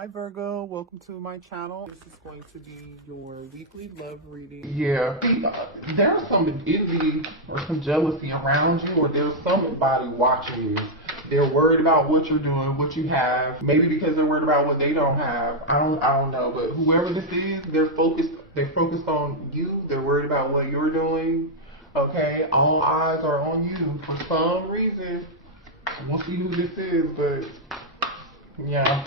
Hi Virgo, welcome to my channel. This is going to be your weekly love reading. Yeah, there's some envy or some jealousy around you, or there's somebody watching you. They're worried about what you're doing, what you have. Maybe because they're worried about what they don't have. I don't know. But whoever this is, they're focused on you. They're worried about what you're doing. Okay, all eyes are on you for some reason. We'll see who this is, but yeah.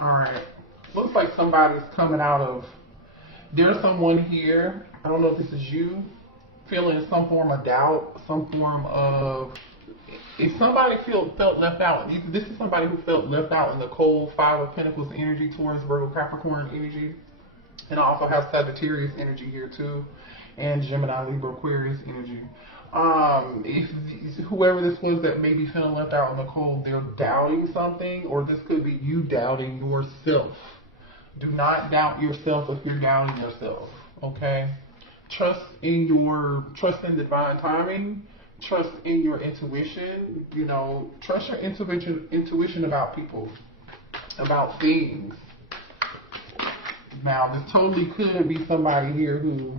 Alright, looks like somebody's coming out of, there's someone here, I don't know if this is you, feeling some form of doubt, some form of, if somebody felt left out, this is somebody who felt left out in the cold Five of Pentacles energy towards Virgo Capricorn energy, and also has Sagittarius energy here too, and Gemini, Libra, Aquarius energy. If whoever this was that may be feeling left out in the cold, they're doubting something, or this could be you doubting yourself. Do not doubt yourself if you're doubting yourself, okay? Trust in divine timing, trust in your intuition, trust your intuition about people, about things. Now, this totally could be somebody here who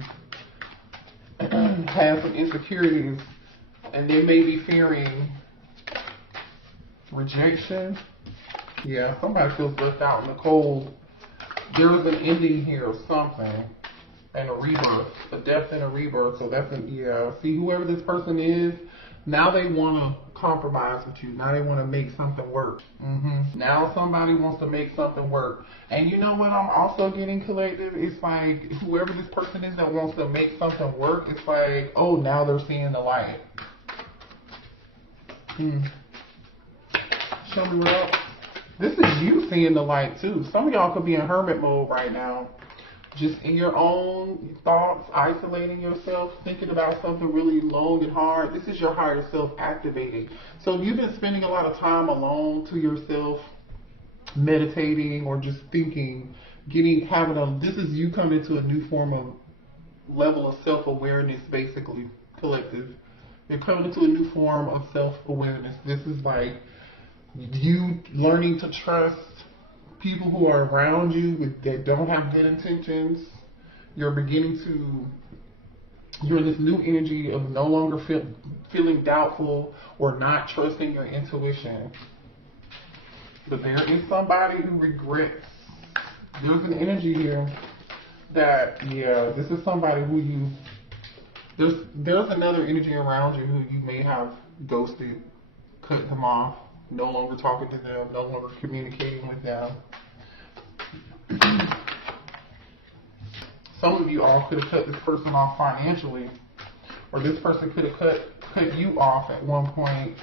has some insecurities, and they may be fearing rejection. Yeah, somebody feels left out in the cold. There is an ending here of something, and a rebirth, a death and a rebirth. So that's see, whoever this person is, now they want to compromise with you. Now they want to make something work. Now somebody wants to make something work. And you know what I'm also getting, collective? It's like whoever this person is that wants to make something work, it's like, oh, now they're seeing the light. Show me what else. This is you seeing the light too. Some of y'all could be in hermit mode right now. Just in your own thoughts, isolating yourself, thinking about something really long and hard. This is your higher self activating. So if you've been spending a lot of time alone to yourself, meditating or just thinking, this is you coming to a new form of level of self-awareness, basically, collective. You're coming to a new form of self-awareness. This is like you learning to trust people who are around you that don't have good intentions. You're in this new energy of no longer feeling doubtful or not trusting your intuition. But there is somebody who regrets. There's an energy here that, this is somebody who there's another energy around you who you may have ghosted, cut them off, no longer talking to them, no longer communicating with them. Some of you all could have cut this person off financially, or this person could have cut you off at one point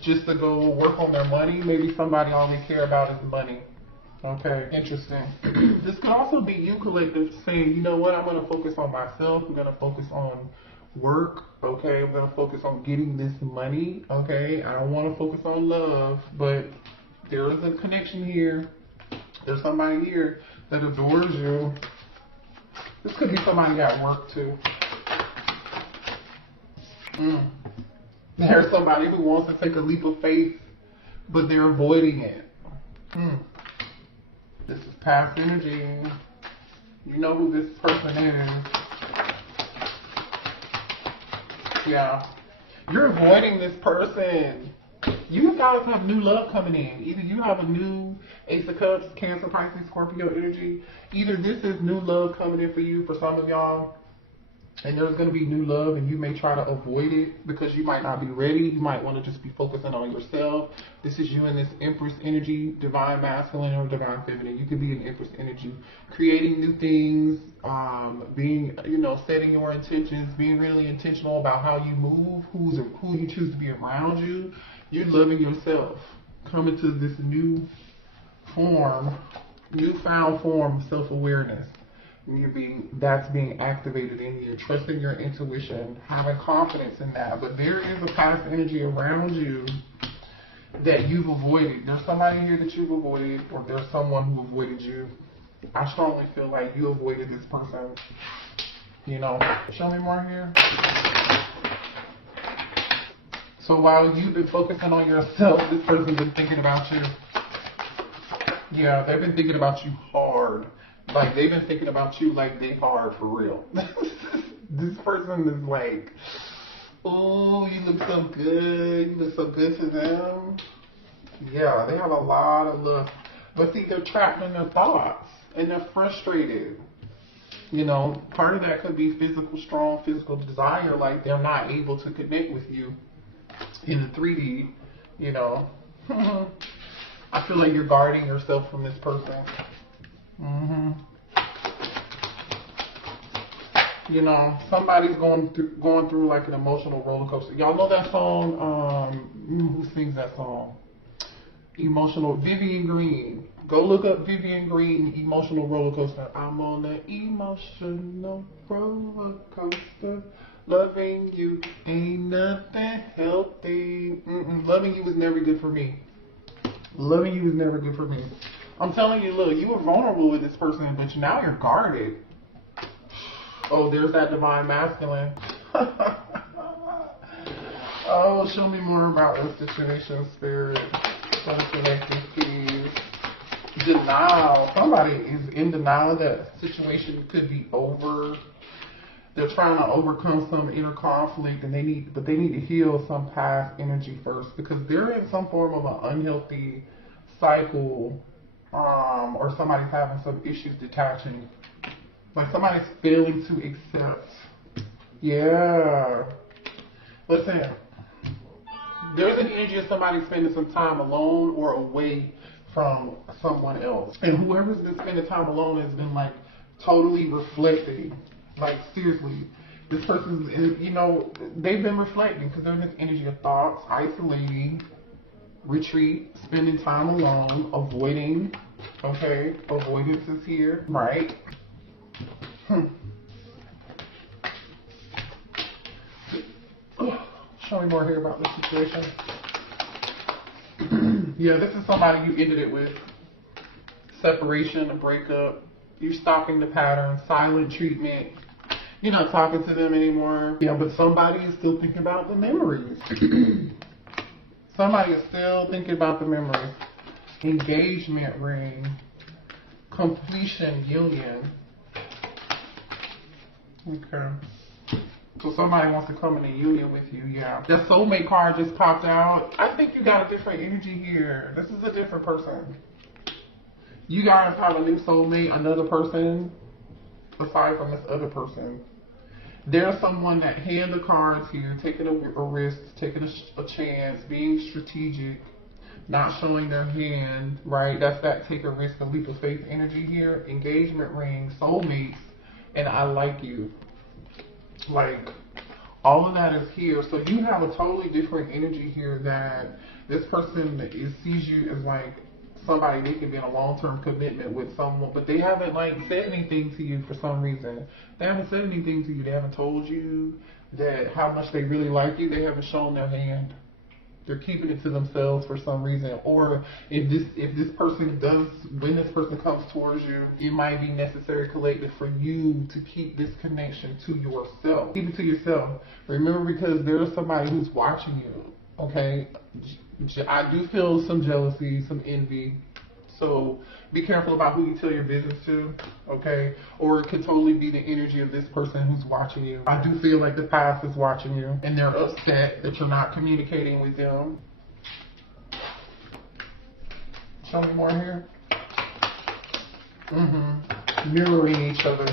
just to go work on their money. Maybe somebody all they care about is money. Okay, interesting. This could also be you, collective, saying, you know what, I'm going to focus on myself. I'm going to focus on work. Okay, I'm going to focus on getting this money. Okay, I don't want to focus on love, but there is a connection here. There's somebody here that adores you. This could be somebody at work too. There's somebody who wants to take a leap of faith, but they're avoiding it. This is past energy. You know who this person is. Yeah. You're avoiding this person. You guys have new love coming in. Either you have a new Ace of Cups, Cancer, Pisces, Scorpio energy. Either this is new love coming in for you, for some of y'all, and there's going to be new love, and you may try to avoid it because you might not be ready. You might want to just be focusing on yourself. This is you in this Empress energy, divine masculine or divine feminine. You could be in Empress energy, creating new things, being, setting your intentions, being really intentional about how you move, who you choose to be around you. You're loving yourself, coming to this newfound form of self-awareness. That's being activated in you, trusting your intuition, having confidence in that. But there is a past energy around you that you've avoided. There's somebody here that you've avoided, or there's someone who avoided you. I strongly feel like you avoided this person. Show me more here. So while you've been focusing on yourself, this person's been thinking about you. Yeah, they've been thinking about you hard. Like, they've been thinking about you like they hard for real. This person is like, oh, you look so good. You look so good to them. Yeah, they have a lot of love. But see, they're trapped in their thoughts and they're frustrated. You know, part of that could be strong physical desire. Like, they're not able to connect with you in the 3D, you know. I feel like you're guarding yourself from this person. You know, somebody's going through like an emotional roller coaster. Y'all know that song? Who sings that song? Emotional, Vivian Green. Go look up Vivian Green, Emotional Roller Coaster. I'm on an emotional roller coaster. Loving you ain't nothing healthy. Loving you was never good for me. Loving you was never good for me. I'm telling you, look, you were vulnerable with this person, but now you're guarded. Oh, there's that divine masculine. Oh, show me more about this situation, spirit. Denial. Somebody is in denial that situation could be over. They're trying to overcome some inner conflict, and they need to heal some past energy first, because they're in some form of an unhealthy cycle, or somebody's having some issues detaching. Like somebody's failing to accept. Yeah. Listen. There's an energy of somebody spending some time alone or away from someone else. And whoever's been spending time alone has been like totally reflecting. Like seriously, this person's, you know, they've been reflecting because they're in this energy of thoughts, isolating, retreat, spending time alone, avoiding. Okay, avoidance is here, right? Show me more here about this situation. Yeah, this is somebody you ended it with. Separation, a breakup. You're stopping the pattern, silent treatment. You're not talking to them anymore. Yeah, but somebody is still thinking about the memories. Somebody is still thinking about the memories. Engagement ring. Completion, union. Okay. So somebody wants to come in a union with you, yeah. The soulmate card just popped out. I think you got a different energy here. This is a different person. You guys have a new soulmate, another person, aside from this other person. There's someone that hand the cards here, taking a risk, taking a chance, being strategic, not showing their hand, right? That's that take a risk, a leap of faith energy here. Engagement ring, soulmates, and I like you. Like, all of that is here. So you have a totally different energy here, that this person sees you as like somebody they can be in a long-term commitment with someone, but they haven't like said anything to you for some reason. They haven't said anything to you. They haven't told you that how much they really like you. They haven't shown their hand. They're keeping it to themselves for some reason. Or if this person does, when this person comes towards you, it might be necessary collective for you to keep this connection to yourself. Keep it to yourself. Remember, because there's somebody who's watching you. Okay, I do feel some jealousy, some envy. So be careful about who you tell your business to, okay? Or it could totally be the energy of this person who's watching you. I do feel like the past is watching you, and they're upset that you're not communicating with them. Show me more here. Mirroring each other.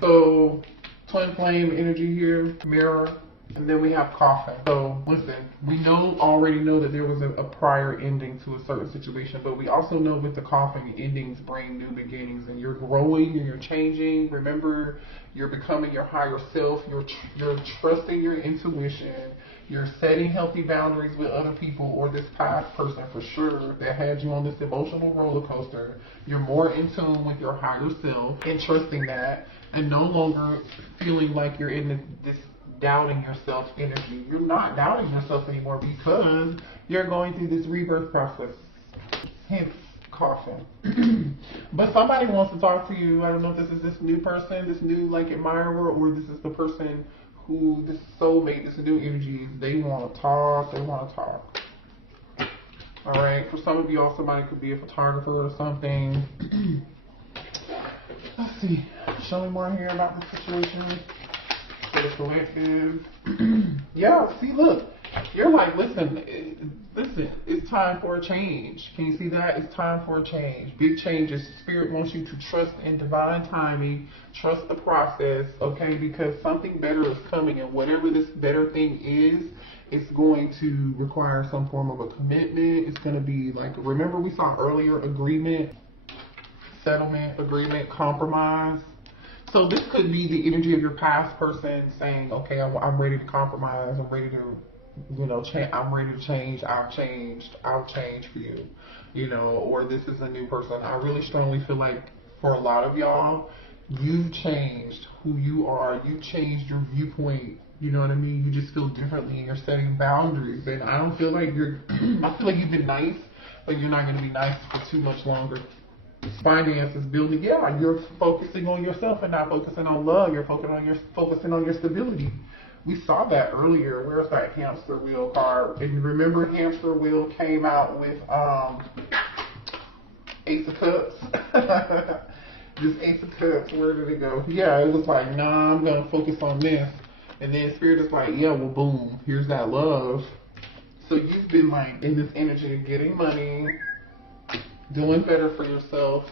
So twin flame energy here, mirror. And then we have coffin. So listen, we already know that there was a prior ending to a certain situation, but we also know with the coffin, endings bring new beginnings, and you're growing and you're changing. Remember, you're becoming your higher self. You're trusting your intuition. You're setting healthy boundaries with other people or this past person for sure that had you on this emotional roller coaster. You're more in tune with your higher self and trusting that, and no longer feeling like you're in this doubting yourself energy. You're not doubting yourself anymore because you're going through this rebirth process. Hence, caution. But somebody wants to talk to you. I don't know if this is this new person, this new like admirer, or this is the person who this soulmate, this new energy, they want to talk, All right, for some of y'all, somebody could be a photographer or something. Let's see, show me more here about the situation. For the collective. Yeah, see, look, you're like, listen, it's time for a change. Can you see that? It's time for a change. Big changes. Spirit wants you to trust in divine timing, trust the process, okay? Because something better is coming, and whatever this better thing is, it's going to require some form of a commitment. It's going to be like, remember we saw earlier, agreement, settlement, agreement, compromise. So this could be the energy of your past person saying, okay, I'm ready to compromise. I'm ready to, I'm ready to change. I've changed for you, or this is a new person. I really strongly feel like for a lot of y'all, you've changed who you are. You've changed your viewpoint. You know what I mean? You just feel differently and you're setting boundaries. And I don't feel like I feel like you've been nice, but you're not going to be nice for too much longer. Finances, building, yeah, you're focusing on yourself and not focusing on love. You're focusing on your stability. We saw that earlier. Where's that hamster wheel card? And remember, hamster wheel came out with Ace of Cups. This Ace of Cups, where did it go? Yeah, it was like, nah, I'm gonna focus on this. And then Spirit is like, yeah, well, boom, here's that love. So you've been like in this energy of getting money, doing better for yourself.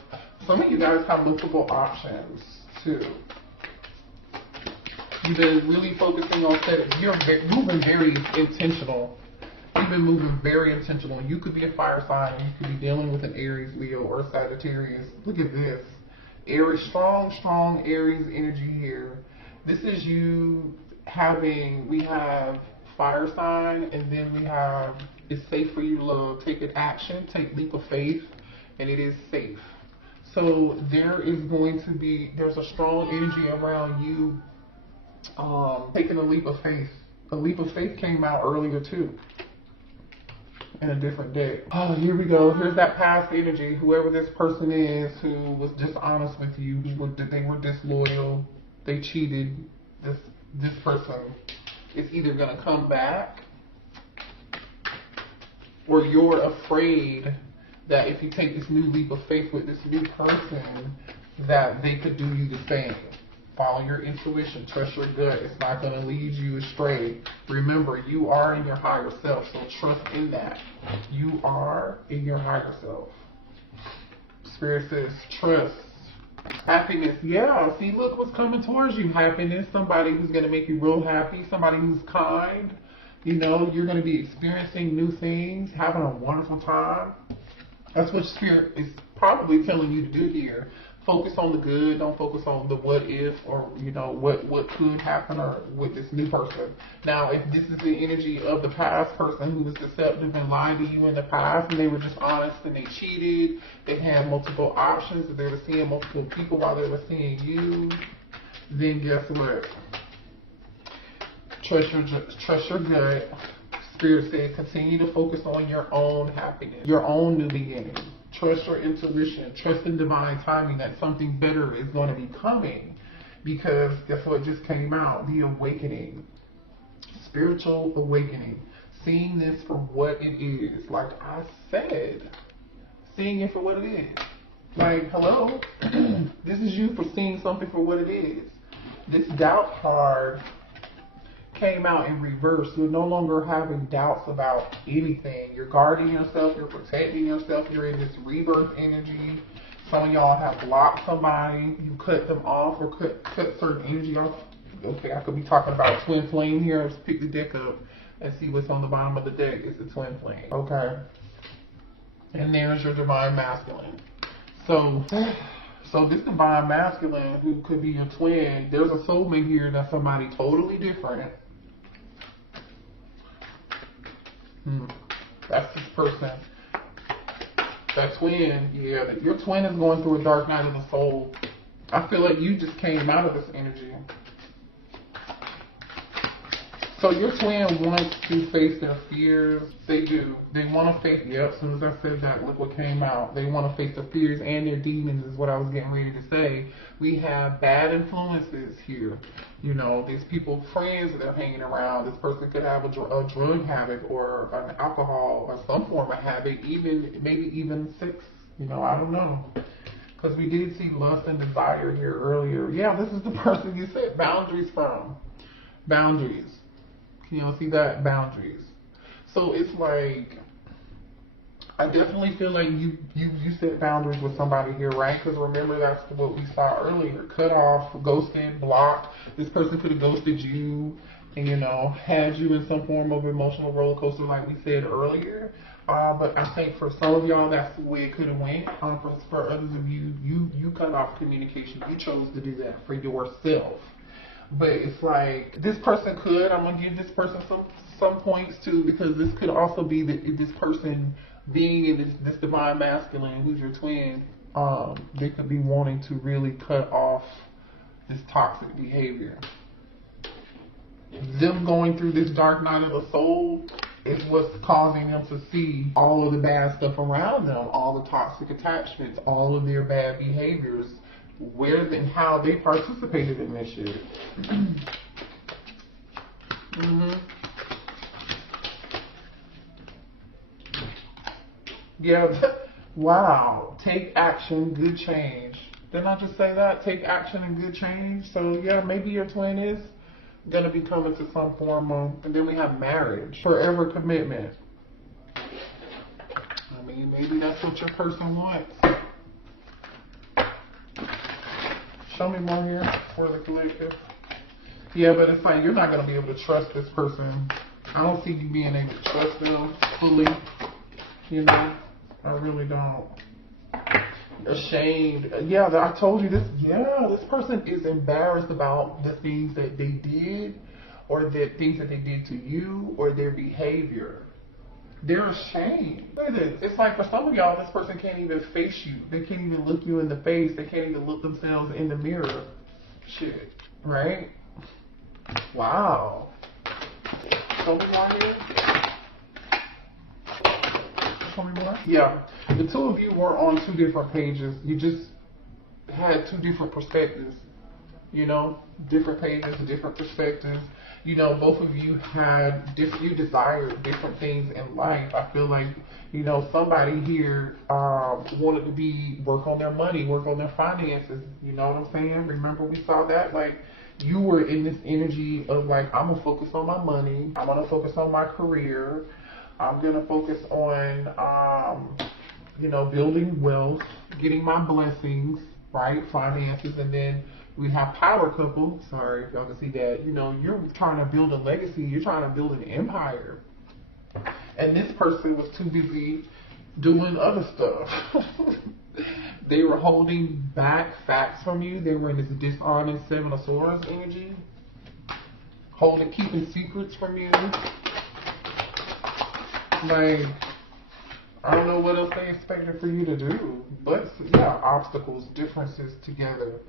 Some of you guys have multiple options too. You've been really focusing on setting. You're moving very intentional. You've been moving very intentional. You could be a fire sign, and you could be dealing with an Aries, Leo, or Sagittarius. Look at this. Aries, strong Aries energy here. This is you we have fire sign, and then we have it's safe for you to love. Take an action, take leap of faith, and it is safe. So there's a strong energy around you taking a leap of faith. A leap of faith came out earlier too, in a different day. Oh, here we go. Here's that past energy. Whoever this person is who was dishonest with you, they were disloyal, they cheated. This person is either gonna come back, or you're afraid that if you take this new leap of faith with this new person, that they could do you the same. Follow your intuition, trust your gut. It's not going to lead you astray. Remember, you are in your higher self, so trust in that. You are in your higher self. Spirit says, trust. Happiness, yeah. See, look what's coming towards you. Happiness, somebody who's going to make you real happy, somebody who's kind. You're going to be experiencing new things, having a wonderful time. That's what Spirit is probably telling you to do here. Focus on the good. Don't focus on the what if or, what could happen or with this new person. Now, if this is the energy of the past person who was deceptive and lied to you in the past and they were just honest and they cheated, they had multiple options, they were seeing multiple people while they were seeing you, then guess what? Trust your gut. Spirit said continue to focus on your own happiness, your own new beginning. Trust your intuition. Trust in divine timing that something better is going to be coming. Because guess what just came out? The awakening. Spiritual awakening. Seeing this for what it is. Like I said. Seeing it for what it is. Like, hello? This is you for seeing something for what it is. This doubt card came out in reverse. You're no longer having doubts about anything. You're guarding yourself. You're protecting yourself. You're in this rebirth energy. Some of y'all have blocked somebody. You cut them off or cut certain energy off. Okay, I could be talking about twin flame here. Let's pick the deck up and see what's on the bottom of the deck. It's a twin flame. Okay. And there's your divine masculine. So this divine masculine who could be your twin, there's a soulmate here that's somebody totally different. That's this person. That twin, yeah, your twin is going through a dark night of the soul. I feel like you just came out of this energy. So your twin wants to face their fears. They do. They want to face, yep, as soon as I said that, look what came out. They want to face their fears and their demons is what I was getting ready to say. We have bad influences here. You know, these people, friends that are hanging around. This person could have a drug habit or an alcohol or some form of habit, maybe even sex. You know, I don't know. Because we did see lust and desire here earlier. Yeah, this is the person you said boundaries from. Boundaries. You know, see that? Boundaries. So it's like, I definitely feel like you set boundaries with somebody here, right? Because remember, that's what we saw earlier. Cut off, ghosted, blocked. This person could have ghosted you and, you know, had you in some form of emotional roller coaster like we said earlier. But I think for some of y'all, that's the way it could have went. For others of you, you cut off communication. You chose to do that for yourself. But it's like, this person could, I'm going to give this person some points too, because this could also be this person being in this divine masculine, who's your twin, they could be wanting to really cut off this toxic behavior. Them going through this dark night of the soul is what's causing them to see all of the bad stuff around them, all the toxic attachments, all of their bad behaviors, where and how they participated in this shit. Yeah, wow. Take action, good change. Didn't I just say that? Take action and good change. So yeah, maybe your twin is gonna be coming to some form of, and then we have marriage, forever commitment. I mean, maybe that's what your person wants. Show me more here for the collective. Yeah, but it's like you're not going to be able to trust this person. I don't see you being able to trust them fully. You know, I really don't. Ashamed. Yeah, I told you this. Yeah, this person is embarrassed about the things that they did, or the things that they did to you, or their behavior. They're ashamed. Look at this. It's like for some of y'all, this person can't even face you. They can't even look you in the face. They can't even look themselves in the mirror. Shit. Right? Wow. Show me more here. Show me more. Yeah. The two of you were on two different pages. You just had two different perspectives. You know? Different pages, different perspectives. You know, both of you you desired different things in life. I feel like, you know, somebody here wanted to work on their money, work on their finances. You know what I'm saying? Remember we saw that? Like, you were in this energy of like, I'm going to focus on my money. I'm going to focus on my career. I'm going to focus on, you know, building wealth, getting my blessings, right? Finances, and then we have power couple. Sorry if y'all can see that. You know, you're trying to build a legacy. You're trying to build an empire. And this person was too busy doing other stuff. They were holding back facts from you. They were in this dishonest Seven of Swords energy. Keeping secrets from you. Like, I don't know what else they expected for you to do. But yeah, obstacles, differences together.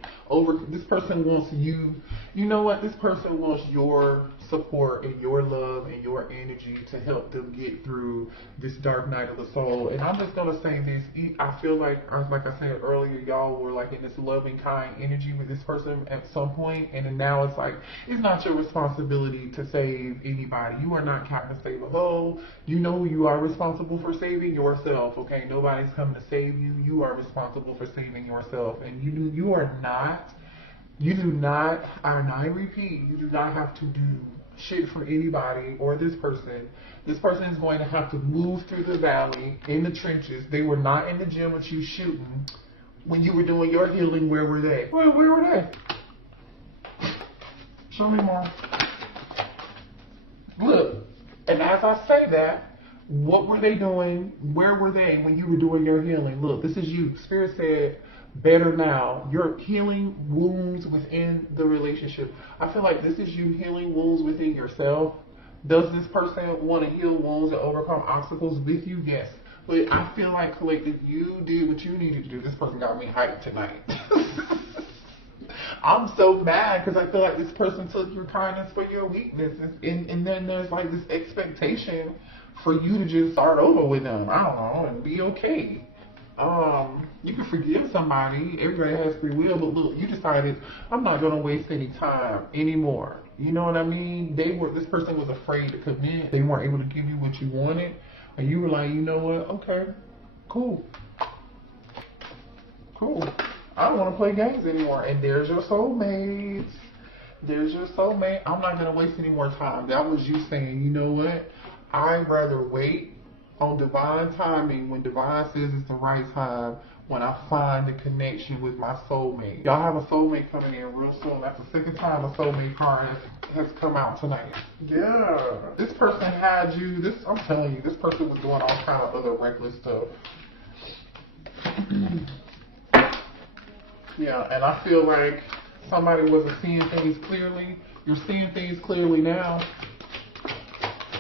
This person wants you know what? This person wants your support and your love and your energy to help them get through this dark night of the soul. And I'm just going to say this. I feel like I said earlier, y'all were like in this loving, kind energy with this person at some point. And then now it's like, it's not your responsibility to save anybody. You are not Captain Save a Ho. You know you are responsible for saving yourself, okay? Nobody's coming to save you. You are responsible for saving yourself. And I repeat, you do not have to do shit for anybody or this person. This person is going to have to move through the valley, in the trenches. They were not in the gym with you shooting. When you were doing your healing, where were they? Where were they? Show me more. Look, and as I say that, what were they doing? Where were they when you were doing your healing? Look, this is you. Spirit said, better now. You're healing wounds within the relationship. I feel like this is you healing wounds within yourself. Does this person want to heal wounds and overcome obstacles with you? Yes. But I feel like, collective, you did what you needed to do. This person got me hyped tonight. I'm so mad because I feel like this person took your kindness for your weakness. And then there's like this expectation for you to just start over with them. I don't know, and be okay. You can forgive somebody. Everybody has free will, but look, you decided I'm not gonna waste any time anymore. You know what I mean? This person was afraid to commit. They weren't able to give you what you wanted, and you were like, you know what? Okay, cool. I don't want to play games anymore. And there's your soulmate. There's your soulmate. I'm not gonna waste any more time. That was you saying, you know what? I'd rather wait on divine timing when divine says it's the right time, when I find the connection with my soulmate. Y'all have a soulmate coming in real soon. That's the second time a soulmate card has come out tonight. Yeah. This person had you, I'm telling you, this person was doing all kind of other reckless stuff. Yeah, and I feel like somebody wasn't seeing things clearly. You're seeing things clearly now.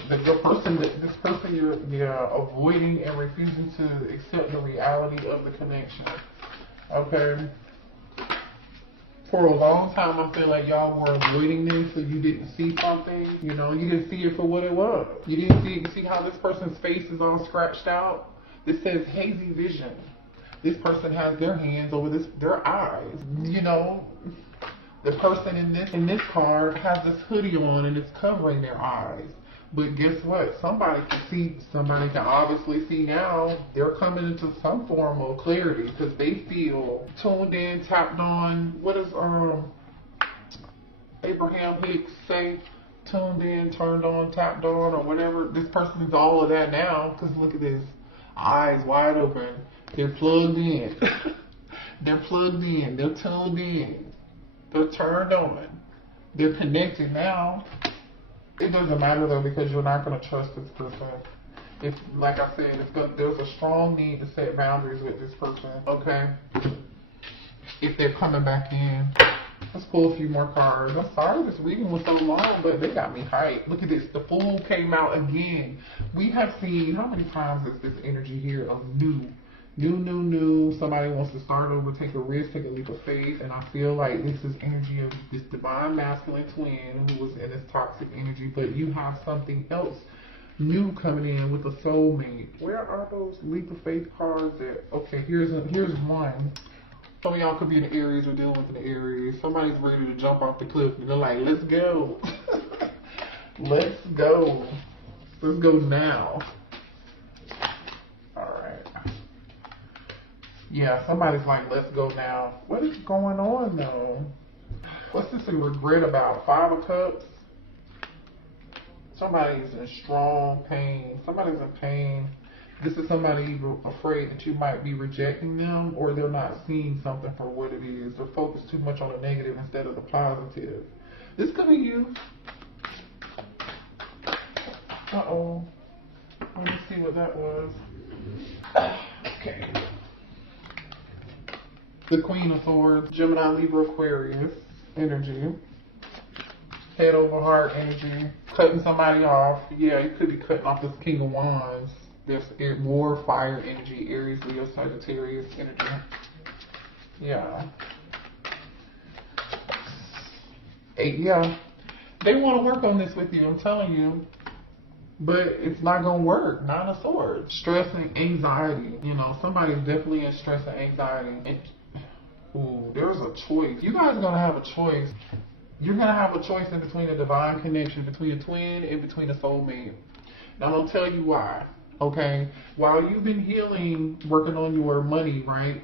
This person you're avoiding and refusing to accept the reality of the connection. Okay? For a long time, I feel like y'all were avoiding this, so you didn't see something. You know, you didn't see it for what it was. You didn't see how this person's face is all scratched out. This says hazy vision. This person has their hands over their eyes. You know, the person in this card has this hoodie on and it's covering their eyes. But guess what? Somebody can obviously see now. They're coming into some form of clarity because they feel tuned in, tapped on. What does Abraham Hicks say? Tuned in, turned on, tapped on, or whatever. This person is all of that now because look at this. Eyes wide open. They're plugged in. They're plugged in. They're tuned in. They're turned on. They're connected now. It doesn't matter though because you're not going to trust this person. If, like I said, there's a strong need to set boundaries with this person. Okay. If they're coming back in, let's pull a few more cards. I'm sorry this reading was so long, but they got me hyped. Look at this. The Fool came out again. We have seen how many times is this energy here of new. Somebody wants to start over, take a risk, take a leap of faith, and I feel like this is energy of this divine masculine twin who was in this toxic energy, but you have something else new coming in with a soulmate. Where are those leap of faith cards at? Okay, here's one. Some of y'all could be in the Aries or dealing with the Aries. Somebody's ready to jump off the cliff and they're like, let's go. Let's go. Let's go now. Yeah, somebody's like, let's go now. What is going on, though? What's this a regret about? 5 of Cups? Somebody's in strong pain. Somebody's in pain. This is somebody afraid that you might be rejecting them or they're not seeing something for what it is. They're focused too much on the negative instead of the positive. This could be you. Uh-oh. Let me see what that was. Okay. The Queen of Swords, Gemini, Libra, Aquarius energy. Head over heart energy. Cutting somebody off. Yeah, you could be cutting off this King of Wands. There's more fire energy, Aries, Leo, Sagittarius energy. Yeah. Yeah. They want to work on this with you, I'm telling you. But it's not going to work. Nine of Swords. Stress and anxiety. You know, somebody's definitely in stress and anxiety. And ooh, there's a choice. You guys are going to have a choice. You're going to have a choice in between a divine connection, between a twin and between a soulmate. Now, I'm going to tell you why. Okay? While you've been healing, working on your money, right?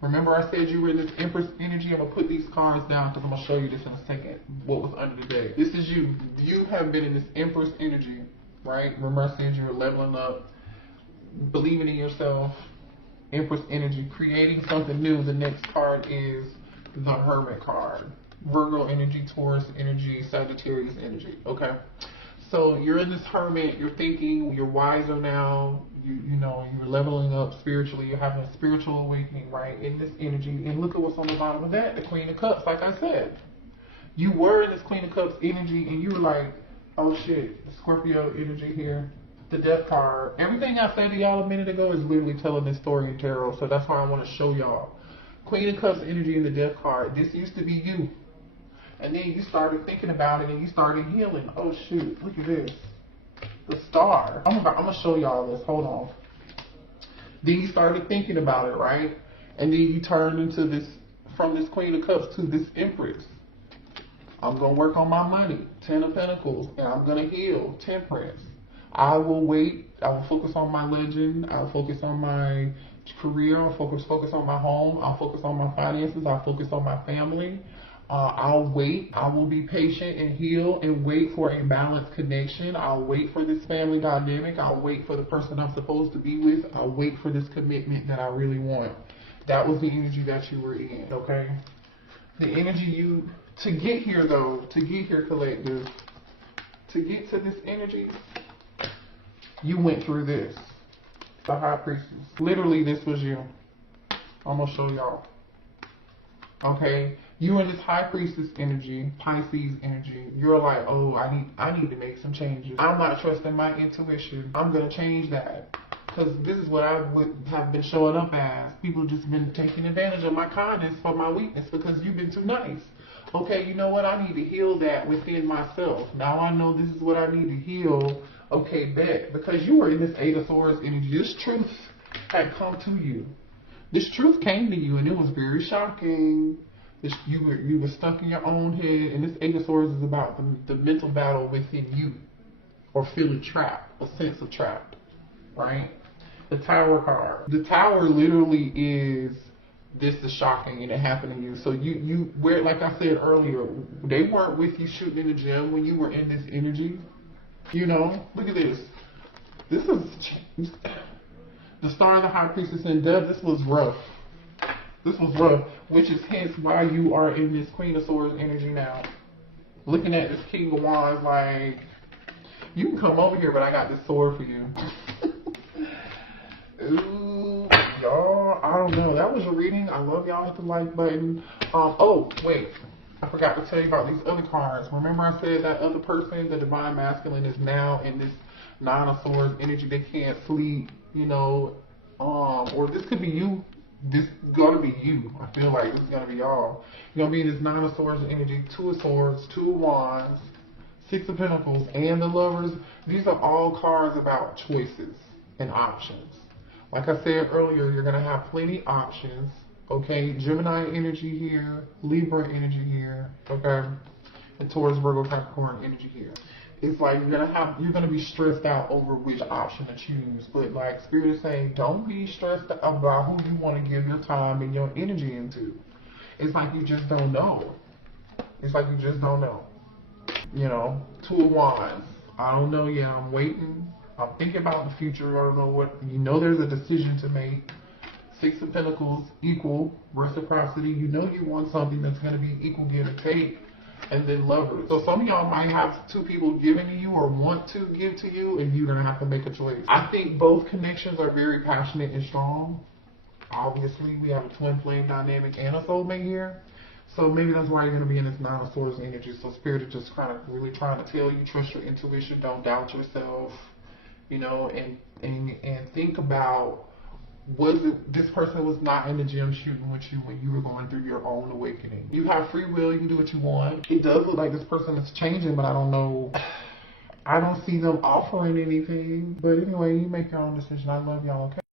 Remember I said you were in this Empress energy? I'm going to put these cards down because I'm going to show you this in a second. What was under the bed. This is you. You have been in this Empress energy, right? Remember I said you were leveling up, believing in yourself. Empress energy, creating something new. The next card is the Hermit card. Virgo energy, Taurus energy, Sagittarius energy. Okay. So you're in this Hermit, you're thinking, you're wiser now, you know, you're leveling up spiritually, you're having a spiritual awakening, right, in this energy. And look at what's on the bottom of that, the Queen of Cups, like I said. You were in this Queen of Cups energy and you were like, oh shit, Scorpio energy here. The Death card. Everything I said to y'all a minute ago is literally telling this story in tarot, so that's why I want to show y'all. Queen of Cups energy in the Death card. This used to be you. And then you started thinking about it and you started healing. Oh shoot, look at this. The Star. I'm gonna show y'all this. Hold on. Then you started thinking about it, right? And then you turned into this, from this Queen of Cups to this Empress. I'm gonna work on my money. 10 of Pentacles. And I'm gonna heal. Temperance. I will wait. I will focus on my legend. I'll focus on my career. I'll focus on my home. I'll focus on my finances. I'll focus on my family. I'll wait. I will be patient and heal and wait for a balanced connection. I'll wait for this family dynamic. I'll wait for the person I'm supposed to be with. I'll wait for this commitment that I really want. That was the energy that you were in, okay? The energy to get here though, collective, to get to this energy, you went through this. The High Priestess. Literally, this was you. I'm gonna show y'all. Okay? You in this High Priestess energy, Pisces energy, you're like, oh, I need to make some changes. I'm not trusting my intuition. I'm gonna change that. Because this is what I would have been showing up as. People just been taking advantage of my kindness for my weakness because you've been too nice. Okay, you know what? I need to heal that within myself. Now I know this is what I need to heal. Okay, bet. Because you were in this Eight of Swords energy. This truth had come to you. This truth came to you and it was very shocking. You were stuck in your own head, and this Eight of Swords is about the mental battle within you, or feeling trapped, a sense of trapped, right? The Tower card. The Tower literally is, this is shocking and it happened to you. So you where, like I said earlier, they weren't with you shooting in the gym when you were in this energy. You know, look at this. This is the Star of the High Priestess in Death. This was rough. This was rough, which is hence why you are in this Queen of Swords energy now. Looking at this King of Wands, like, you can come over here, but I got this sword for you. Ooh, y'all, I don't know. That was a reading. I love y'all. Hit the like button. Oh, wait. I forgot to tell you about these other cards. Remember I said that other person, the Divine Masculine, is now in this Nine of Swords energy. They can't sleep, you know, or this could be you. This is gonna be you. I feel like this is gonna be y'all. You're gonna be in this Nine of Swords energy, Two of Swords, Two of Wands, Six of Pentacles, and the Lovers. These are all cards about choices and options. Like I said earlier, you're gonna have plenty options. Okay, Gemini energy here, Libra energy here, okay, and Taurus, Virgo, Capricorn energy here. It's like you're gonna be stressed out over which option to choose. But like Spirit is saying, don't be stressed about who you want to give your time and your energy into. It's like you just don't know. It's like you just don't know. You know, Two of Wands. I don't know yet. I'm waiting. I'm thinking about the future. I don't know what. You know, there's a decision to make. Six of Pentacles, equal reciprocity. You know you want something that's going to be equal give and take. And then Lovers. So some of y'all might have two people giving to you or want to give to you, and you're going to have to make a choice. I think both connections are very passionate and strong. Obviously, we have a twin flame dynamic and a soulmate here. So maybe that's why you're going to be in this Nine of Swords energy. So Spirit is just kind of really trying to tell you, trust your intuition, don't doubt yourself, you know, and think about, was it this person was not in the gym shooting with you when you were going through your own awakening? You have free will, you can do what you want. It does look like this person is changing, but I don't know. I don't see them offering anything. But anyway, you make your own decision. I love y'all, okay?